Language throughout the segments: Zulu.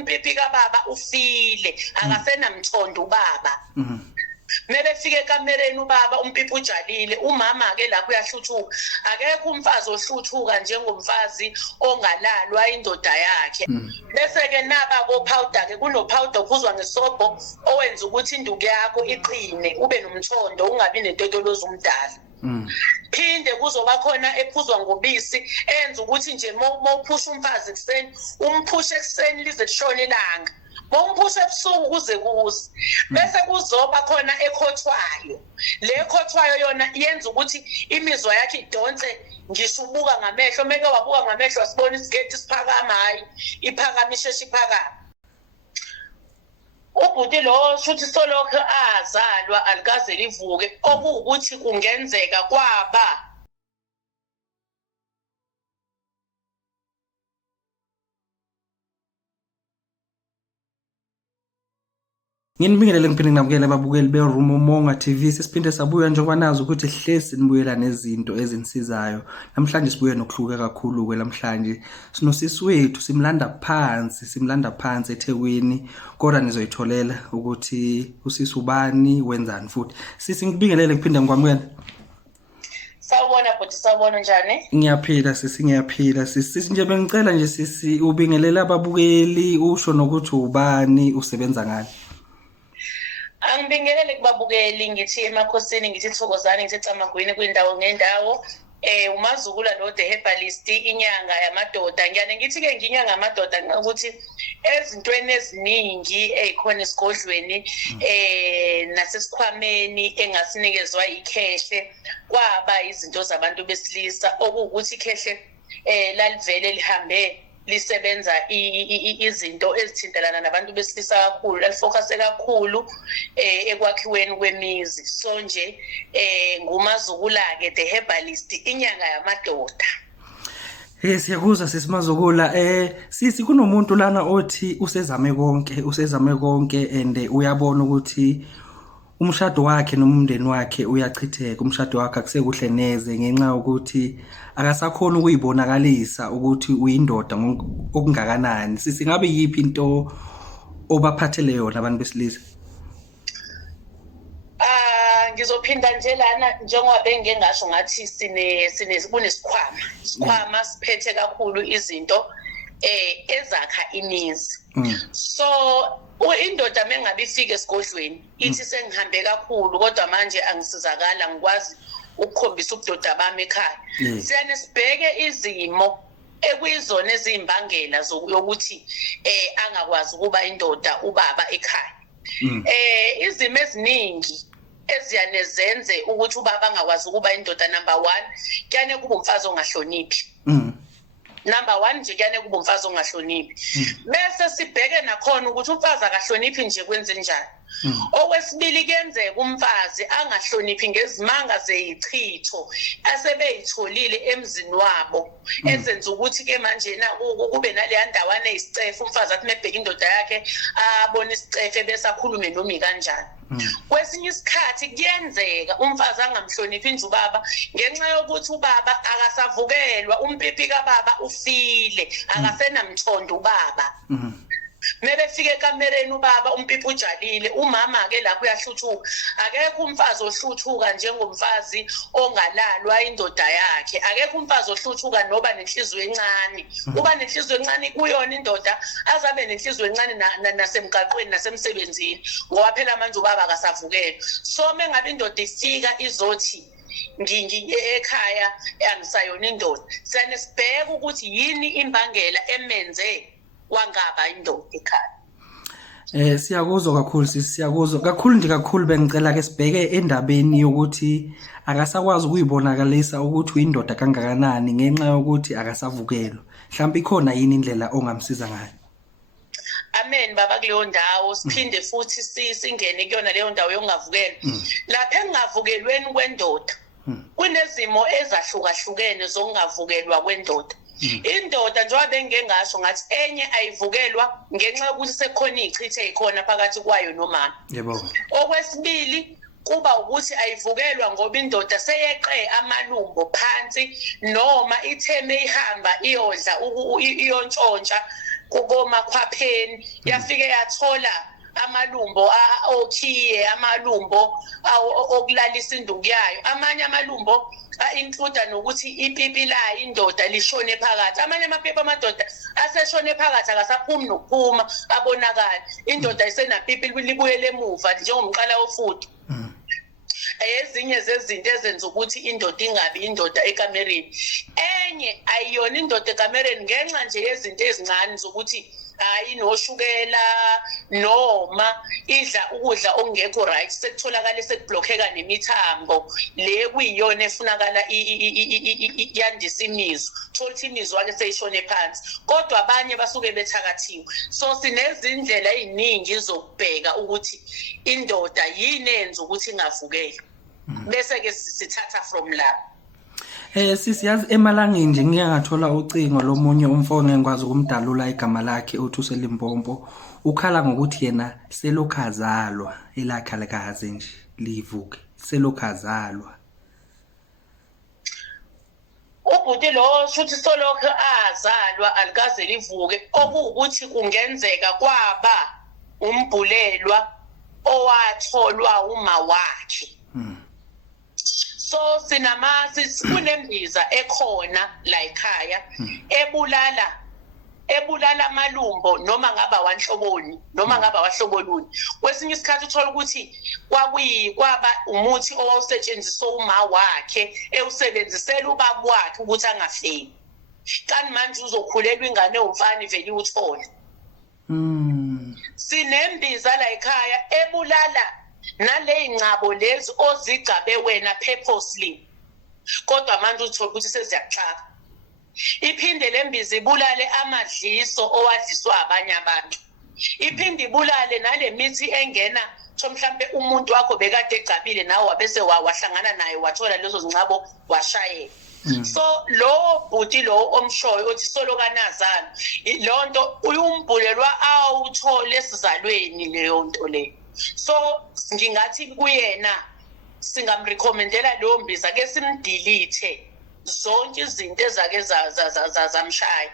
umpipi kababa ufile akasenamthondo ubaba. Mebefike ekamereni ubaba umpipi ujalile umama ke lapho uyahluthuka akekho umfazi ohluthuka njengomfazi ongalalwa indoda yakhe bese ke naba ko powder ke kuno powder kuzwa ngesobho owenza ukuthi induku yakho iqine ube nomthondo ungabi netotolozi umdala. Phinde kuzoba khona ephuzwa ngobisi enza ukuthi nje mawuphusha umfazi ekseni umphushe ekseni lize lishone ilanga. Bomphusha ebusuku kuze kuze bese kuzoba khona ekhothwayo le ekhothwayo yona yenza ukuthi imizwa yakhe idonse ngisho ubuka ngamehlo meke wabuka ngamehlo wasibona isigeti siphakama hayi iphakama isheshe iphakama. Ubhuti lo shuthi solokho azalwa alikaze livuke okuwukuthi kungenzeka kwaba Nginibingelele ngiphinde nginabukele ababukeli beRumo Monga TV sesiphinde sabuya njengoba nazi ukuthi hlezi nibuyela nezinto ezinisizayo. Namhlanje sibuye nokuhluka kakhulu kwelamhlanje. Sinosisi wethu simlanda phansi eThekwini kodwa nizoyitholela ukuthi usisi ubani wenzani futhi. Sisi ngibingelele ngiphinde ngikwamukele. Sawubona bhuti sawubona njani? Ngiyaphila sisi ngiyaphila sisi nje bengicela nje sisi ubingelele ababukeli usho nokuthi ubani usebenza ngani. Angibingelele kubabukeli ngithi emakhosini ngithi Thokozani ngithi Camagwini kwindawo ngendawo umazukula lo the herbalist inyanga yamadoda ngiyane ngithi ke nginyanga yamadoda ukuthi ezintweni eziningi ezikhona esigodlweni nasesikhwameni engasinikezwa ikhehle kwaba izinto zabantu besilisa okuwukuthi ikhehle lalivele lihambe lisebenza izinto ezithintelana nabantu besilisa kakhulu lalifocus kakhulu ekwakhiweni kwemizi so nje ngumazukula ke the herbalist inyanga yamadoda. Siyakuzwa sisimazukula sisi kunomuntu lana othi usezame konke and uyabona ukuthi umshado wakhe nomndeni wakhe uyachitheka umshado wakhe akusekuhle neze ngenxa ukuthi akasakhona ukuyibonakalisa ukuthi uyindoda okungakanani. Sisi ngabe yipi into obaphathele yona abantu besilisa? Ngizophinda nje lana njengoba bengengasho ngathi kunesikhwama siphethe kakhulu izinto ezakha imizi. So indoda mengabe ifika esigodlweni ithi sengihambe kakhulu kodwa manje angisizakala ngikwazi ukukhombisa ubudoda bami ekhaya. Siyane sibheke izimo ekuyizona ezimbangela yokuthi angakwazi ukuba indoda ubaba ekhaya. Izimo eziningi eziyane zenze ukuthi ubaba angakwazi ukuba indoda number 1 kuyane kuba umfazi ongahloniphi. Number 1 nje kuyane kuba umfazi ongahloniphi. Bese sibheke nakhona ukuthi umfazi akahloniphi nje kwenze njani. Okwesibili kuyenzeka umfazi angahloniphi ngezimanga zeyichitho asebeyitholile emzini wabo ezenza ukuthi ke manje na kube naleya ndawana eyisicefe umfazi athi mebheka indoda yakhe abone isicefe bese akhulume nomi kanjani. Kwesinye isikhathi kuyenzeka umfazi angamhloniphi nje ubaba ngenxa yokuthi ubaba akasavukelwa umpipi kababa ufile akasenamthondo ubaba. Mebefike ekamereni ubaba umpipi ujalile umama ke lapho uyahluthuka akekho umfazi ohluthuka njengomfazi ongalalwa indoda yakhe akekho umfazi ohluthuka noba nenhliziyo encane uba nenhliziyo encane kuyona indoda azabe nenhliziyo encane nasemgaqweni nasemsebenzini ngoba phela manje ubaba akasavukelwa. So mengabe indoda ifika izothi ekhaya angisayona indoda siyane sibheke ukuthi yini imbangela emenze wangaba indoda ekhaya. Siyakuzwa kakhulu siyakuzwa kakhulu nje kakhulu bengicela ke sibheke endabeni yokuthi akasakwazi ukuyibonakalisa ukuthi uyindoda kangakanani ngenxa yokuthi akasavukelwa. Mhlawumbe ikhona yini indlela ongamsiza ngayo? Amen baba kuleyo ndawo siphinde futhi singene kuyona leyo ndawo yongavukelwa. Lapha engavukelweni kwendoda kunezimo ezahlukahlukene zokungavukelwa kwendoda. Indoda njengoba bengengasho ngathi enye ayivukelwa ngenxa yokuthi sekhona izichithe ezikhona phakathi kwayo nomama. Yebo. Okwesibili kuba ukuthi ayivukelwa ngoba indoda seyeqe amalumbo phansi noma itheme ihamba iyodla iyontshontsha kukomakhwapheni yafike yathola amalumbo okhiye amalumbo okulalisa induku yayo amanye amalumbo include nokuthi ipipi la indoda lishone phakathi amanye amapipi amadoda aseshone phakathi akasaphumi nokuphuma abonakala indoda isenapipi libuyele emuva njengomqala wofuthi ezinye zezinto ezenza ukuthi indoda ingabi indoda ekamereni enye ayiyona indoda ekamereni ngenxa nje yezinto ezincane zokuthi hayi noshukela noma idla ukudla okungekho right sekutholakala sekublockeka nemithambo le kuyiyona efunakala yandisa imizwa thola imizwa wake seyishone phansi kodwa abanye basuke bethakathiwe so sinezindlela eziningi zokubheka ukuthi indoda yini enza ukuthi ingavukeli bese ke sithatha from la sisiyazi emalangeni nje ngiyangathola ucingo lomunye umfowuni engikwazi ukumdalula igama lakhe uthi useLimpompo ukhala ngokuthi yena selokhazalwa elakha lekaze nje livuke selokhazalwa ubhuti lo futhi solokho azalwa alikaze livuke okuwukuthi kungenzeka kwaba umbhulelwa owatholwa uma wakhe so kunembiza ekhona la ekhaya ebulala amalumbo noma ngaba wanhloboni noma ngaba wahloboluni kwesinye isikhathi uthola ukuthi kwaba umuthi owawusetshenziswa uma wakhe ewusebenzisela ubaba wakhe ukuthi angafeki kanti manje uzokhulelwa ingane umfana iveli uthole sinembiza la ekhaya ebulala nale incabo lezi ozigcabe wena purposely kodwa manje uthola ukuthi seziyaxaka iphinde lembiza ibulale amadliso owadliswa abanye abantu iphinde ibulale nale mithi engena mhlambe umuntu wakho bekade egcabile nawe wabese wahlangana naye wathola lezo zincabo washayela so lo bhuti lo omshoyo othi solokanazana lonto uyumbhulelwa awuthole esizalweni leyo nto le so ngingathi kuyena singamrecommendela leyo mbiza ke simdelete zonke izinto ezake zamshaya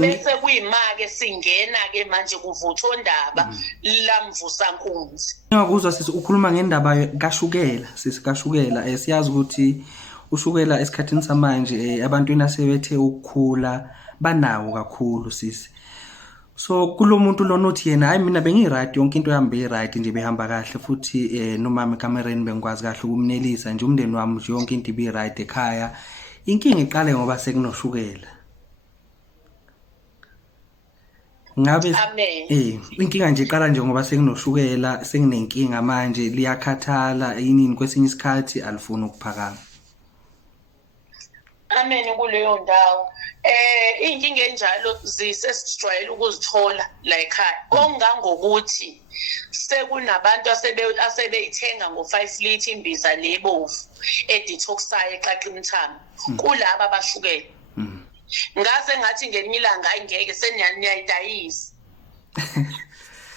bese kuyimake singena ke manje kuvuthwa ondaba lamvusa nkunzi ngakuzwa sisi ukhuluma ngendaba kashukela sisi kashukela siyazi ukuthi ushukela esikhathini samanje abantwini asebethe ukukhula banawo kakhulu sisi so kulomuntu lona uthi yena hayi mina bengiright yonke into yami beyiright nje behamba kahle futhi nomama eCameron bengikwazi kahle ukumnelisa nje umndeni wami nje yonke into ibiright ekhaya inkinga iqale ngoba sekunoshukela ngabe inkinga nje iqala nje ngoba sekunoshukela senginenkinga manje liyakhathala yini kwesinye isikhathi alifuna ukuphakama amen kuleyo ndawo inkinga enjalo zisesijwayele ukuzithola la ekhaya ongangokuthi sekunabantu asebeyithenga ngo5 litre imbiza lebovu edetoxayo eqaqa imthambo kulabo abashukela ngaze ngathi ngelinye ilanga ayingeke seniyayidayisa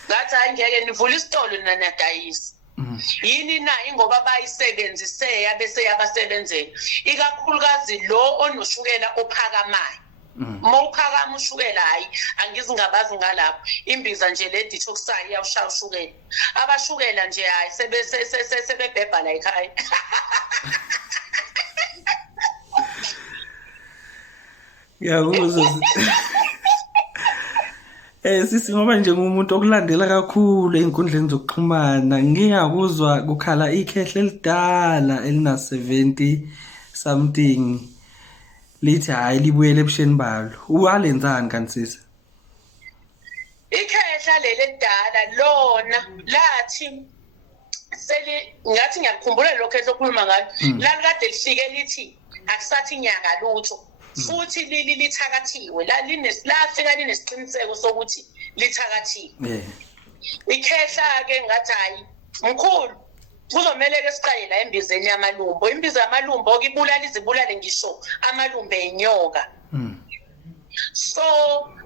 ngathi ayingeke nivula isitolo nanadayisa yini na ingoba bayisebenzise yabese yabasebenzela ikakhulukazi lo onoshukela ophakamayo mawuphakama ushukela hayi angizingabazi ngalapho imbiza nje le detoxayo iyawushaya ushukela abashukela nje hayi sebebhebha la ekhaya ngiyakuzwa sisi ngoba nje ngumuntu okulandela kakhulu einkundleni zokuxhumana ngiyakuzwa kukhala ikhehle elidala elina 70 something lithi hayi libuyele ebusheni balo uwalenzani kanti sisi ikhehla leli edala lona lathi ngathi ngiyakhumbula lokho esokhuluma ngalo lali kade lifike lithi akusathi inyanga lutho futhi lithakathiwe lafika linesiqiniseko sokuthi lithakathiwe ikhehla ke ngathi hayi mkhulu kuzomela ke siqale la embizeni yamalumbo imbiza yamalumbo ke izibulale ngisho amalumbo enyoka so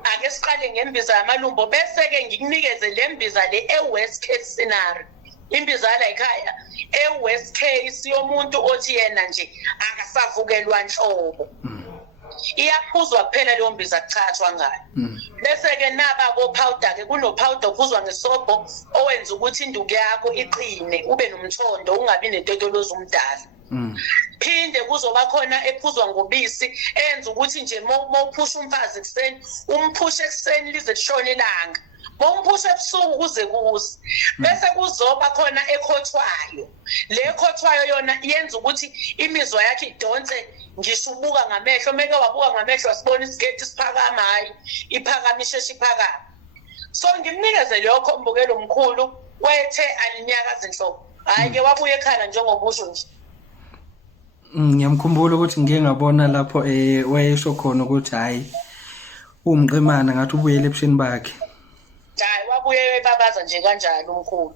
ake siqale ngembiza yamalumbo bese ke ngikunikeze lembiza le eWest Cape scenario imbiza la ekhaya eWest Cape yomuntu othi yena nje akasavukelwa nhlobo iyaphuzwa kuphela leyo mbiza kuchathwa ngayo. Bese-ke naba powder-ke kuno-powder ophuzwa ngesobho owenza ukuthi induku yakho iqine ube nomthondo ungabi netotolozi umdala. Phinde kuzoba khona ephuzwa ngobisi enza ukuthi nje mawuphusha umfazi ekuseni umphushe ekuseni lize lishone ilanga. Mawumphusha ebusuku kuze kuse. Bese kuzoba khona ekhothwayo. Le ekhothwayo yona yenza ukuthi imizwa yakhe idonse ngisho ubuka ngamehlo meke wabuka ngamehlo wasibona isigeti siphakama hayi iphakama isheshe iphakama. So ngimnikeze lokho mbukelo omkhulu wethe alinyakaza inhloko. Hayi ke wabuye ekhala njengobusho nje. Ngiyamkhumbula ukuthi ngike ngabona lapho wayesho khona ukuthi hayi umqemana ngathi ubuyele ebusheni bakhe. Hayi wabuye babaza nje kanjalo umkhulu.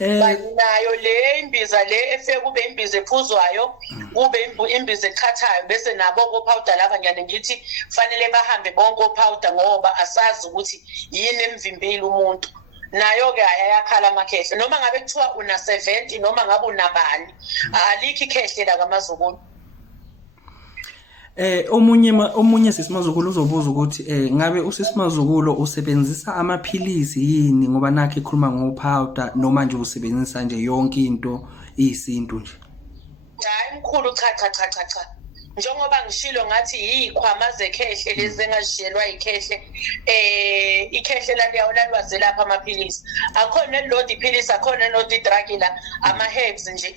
Nayo le imbiza le efike kube imbiza ephuzwayo kube imbiza ekhathayo bese nabo ko-powder laba ngiyane ngithi fanele bahambe bonke o-powder ngoba asazi ukuthi yini emvimbile umuntu. Nayo-ke ayakhala amakhehle noma ngabe kuthiwa una 70 noma ngabe unabani alikho ikhehle la kaMazukulu. Omunye sisimazukulu uzobuza ukuthi ngabe usisimazukulu usebenzisa amaphilisi yini ngoba nakhe ekhuluma ngo-powder noma nje usebenzisa nje yonke into iyisintu nje. Hayi mkhulu cha. Njengoba ngishilo ngathi yikhwama zekhehle lezi engashiyelwa ikhehle ikhehle lalwazi lapha amaphilisi akhona elilodwa iphilisi akhona elilodwa idrug la ama-herbs nje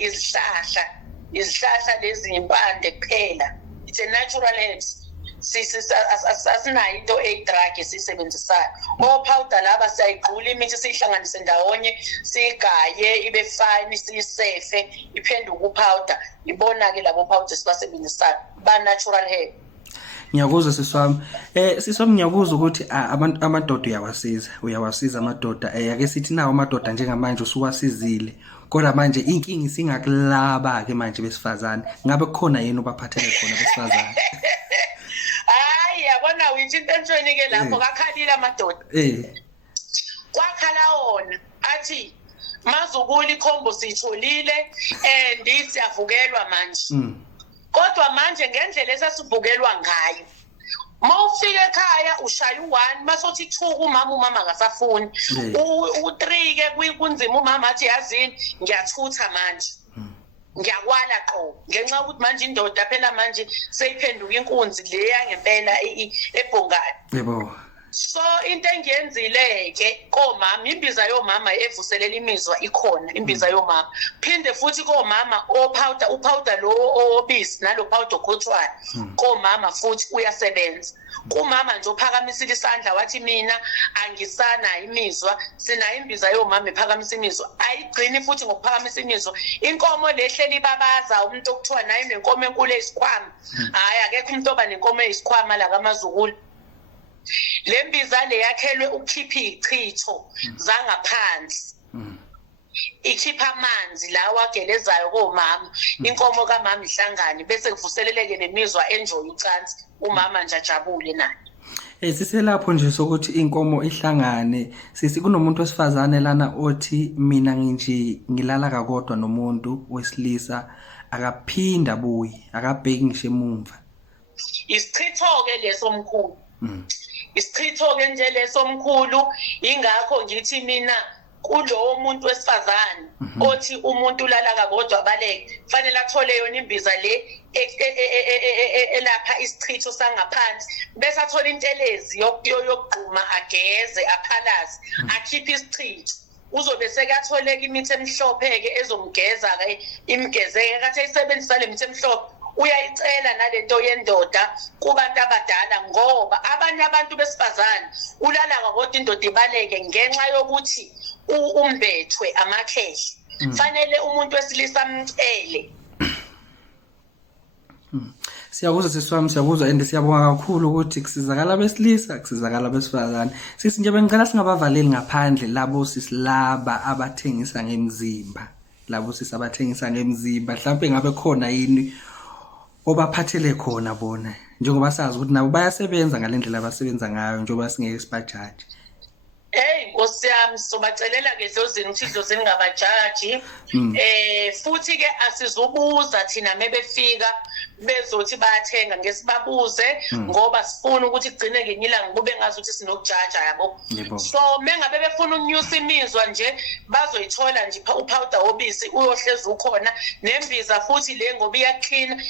izihlahla lezi impande kuphela. It's a natural herbs. Asinayo into drug esisebenzisayo. O-powder laba siyayiqula imithi siyihlanganise ndawonye sigaye ibe fine siyisefe iphenduka upowder. Ibona-ke labo powder sibasebenzisayo ba natural herb. Ngiyakuzwa siswami. Siswami ngiyakuzwa ukuthi amadoda uyawasiza amadoda. Ake sithi nawo amadoda njengamanje usuwasizile. Kodwa manje inkingi singakulaba ke manje besifazane. Ngabe kukhona yini obaphathele khona besifazane? Hayi yabona withi intentshweni ke lapho kakhalile amadoda. Kwakhala wona athi Mazukulu ikhombo sitholile and siyavukelwa manje. Kodwa manje ngendlela esasivukelwa ngayo mawufika ekhaya ushaya u1 masothi 2 umama akasafuni u3 ke kunzima umama athi yazini ngiyathutha manje ngiyakwala qo ngenxa ukuthi manje indoda phela manje seyiphenduka inkunzi le yangempela ebhongayo. Yebo. So into engiyenzile ke komama imbiza yomama evuselela imizwa ikhona imbiza yomama phinde futhi komama upowder lo obisi nalo powder okhothwayo komama futhi uyasebenza. Kumama nje ophakamisile isandla wathi mina angisana imizwa sina imbiza yomama ephakamisa imizwa ayigcini futhi ngokuphakamisa imizwa. Inkomo lehleli babaza umuntu okuthiwa nayo nenkomo enkulu esikhwama hayi akekho umuntu oba nenkomo esikhwama la kaMazukulu. Le mbiza le yakhelwe ukukhipha ichitho zangaphansi. Ikhipha amanzi lawa agelezayo komama inkomo kamama ihlangane bese kuvuseleleke nemizwa enjoy ucansi umama nje ajabule naye. Siselapho nje sokuthi inkomo ihlangane sisi kunomuntu wesifazane lana othi mina nginje ngilala kakodwa nomuntu wesilisa akaphinda buyi akabheki ngisho emumva. Isichitho ke lesomkhulu. Isichitho ke nje lesomkhulu ingakho ngithi mina kulowo muntu wesifazane othi umuntu ulala kakodwa abaleke fanele athole yona imbiza le elapha isichitho sangaphansi bese athola intelezi yokugquma ageze aphalaze akhiphe isichitho uzobe sekatholeka imithi emhlophe ke ezomgeza ke imgezeke kathi ayisebenzisa le mithi emhlophe uyayicela nalento yendoda kubantu abadala ngoba abanye abantu besifazane ulala kakodwa indoda ibaleke ngenxa yokuthi umbethwe amakhehle fanele umuntu wesilisa amcele. Siyakuzwa siswami siyakuzwa and siyabonga kakhulu ukuthi kusizakala besilisa kusizakala besifazane. Sisi nje bengicela singabavaleli ngaphandle labo sisilaba abathengisa ngemzimba labo sisabathengisa ngemzimba mhlawumbe ngabe khona yini obaphathele khona bona njengoba sazi ukuthi nabo bayasebenza ngalendlela abasebenza ngayo njengoba singeke sibajaji. Nkosi yami sobacelela ke Dlozini ukuthi Dlozini ngabajaji. Futhi ke asizubuza thina mebefika bezothi bayathenga ngesibabuze ngoba sifuna ukuthi igcine ngenye ilanga kube ngazi ukuthi sinokujaja yabo. So mengabe befuna ukunyusa imizwa nje bazoyithola nje upowder obisi uyohleza ukhona nembiza futhi le ngoba iyaqhina.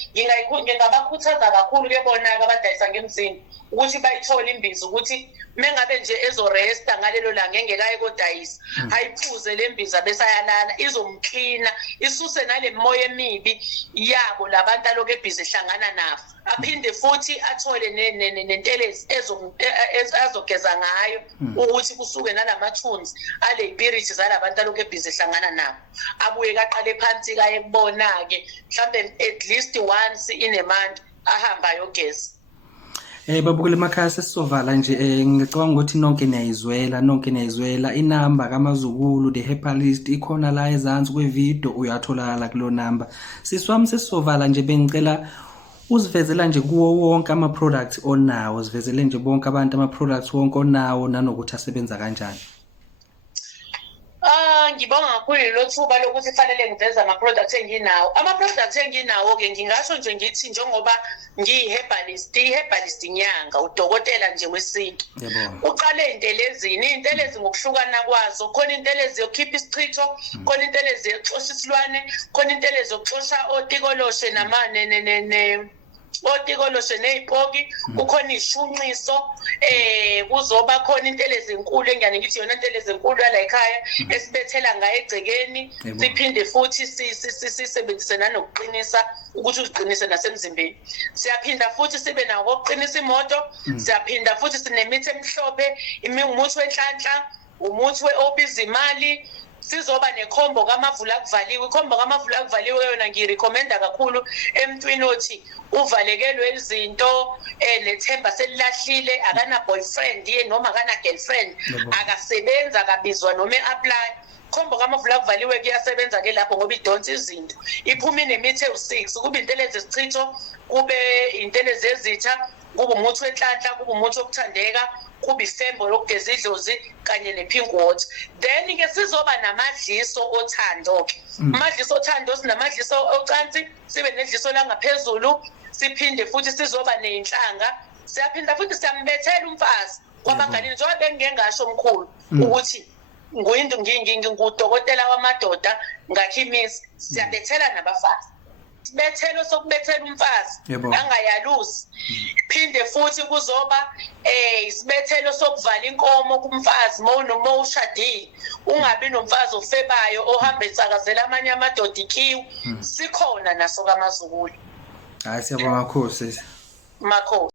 Ngingabakhuthaza kakhulu ke bona abadayisa ngemzini ukuthi bayithole imbiza ukuthi mengabe nje ezoresta ngalelo langa engekaye kodayisa ayiphuze lembiza bese ayalala izomklina isuse nale moya emibi yabo labantu aloke ebhizi ehlangana nabo aphinde futhi athole nentelezi azogeza ngayo ukuthi kusuke nalamathunzi ale impirithi zalabantu aloke ebhizi ehlangana nabo abuye kaqale phansi kaye kubona ke mhlambe at least once in a month ahamba ayogeza. Babukele emakhaya sesizovala nje ngicabanga ukuthi nonke niyayizwela inamba kaMaZukulu the Herbalist ikhona la ezansi kwevideo uyatholakala kulo number. Siswami sesizovala nje bengicela uzivezela nje kuwo wonke ama products onawo uzivezele nje bonke abantu ama products wonke onawo nanokuthi asebenza kanjani. Ngibonga kakhulu lo thuba lokuthi kufanele ngiveze ama products enginawo. Ama products enginawo ke ngingasho nje ngithi njengoba ngiyiherbalist, iherbalist inyanga udokotela nje wesintu. Uqale intelezi ngokuhlukana kwazo. Khona intelezi yokukhipha isichitho, khona intelezi yokuxosha isilwane, khona intelezi yokuxosha otikoloshe otikoloshe nezipoki, kukhona ishunqiso kuzoba khona intelezi enkulu engiyane ngithi yona intelezi enkulu yala ekhaya esibethela ngaye egcekeni siphinde futhi sisebenzise nanokuqinisa ukuthi uziqinise nasemzimbeni. Siyaphinda futhi sibe nawo ukuqinisa imoto, siyaphinda futhi sinemithi emhlophe, umuthi wenhlanhla, umuthi weobiza imali. Sizoba nekhombo kaMavula kuvaliwe. Ikhombo kaMavula kuvaliwe yona ngirecommenda kakhulu emntwini othi uvalekelwe izinto nethemba selilahlile akana boyfriend noma akana girlfriend akasebenza akabizwa noma apply. Khombo kaMavula kuvaliwe kuyasebenza ke lapho ngoba idonsa izinto. Iphuma inemithi ewu6 kube intelezi esichitho, kube intelezi ezitha, kube umuthi wenhlanhla, kube umuthi wokuthandeka, kube ifembo lokugeza idlozi kanye nepink water. Then ke sizoba namadliso othando ke. Amadliso othando sinamadliso ocansi, sibe nedliso langaphezulu, siphinde futhi sizoba neinhlanga. Siyaphinda futhi siyambethela umfazi kwabanganini njengoba bengingasho omkhulu ukuthi ngudokotela wamadoda ngakhimisi siyabethela nabafazi. Sibethelo sokubethela umfazi angayalusi. Phinde futhi kuzoba isibethelo sokuvala inkomo kumfazi noma ushadile ungabi nomfazi ofebayo ohamba etsakazela amanye amadoda ikiwu sikhona naso kaMaZukulu. Hayi siyabonga kakhulu sisi. Makhosi.